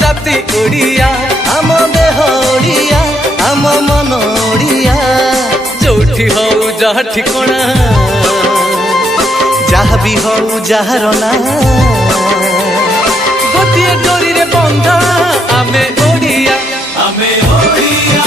जाति ओडिया आम देह ओडिया आम मन ओडिया जोठी हो जहा ठिकाना जहा भी हो जहा रना गोटे डोरी रे बंधा आमे ओडिया आमे ओडिया।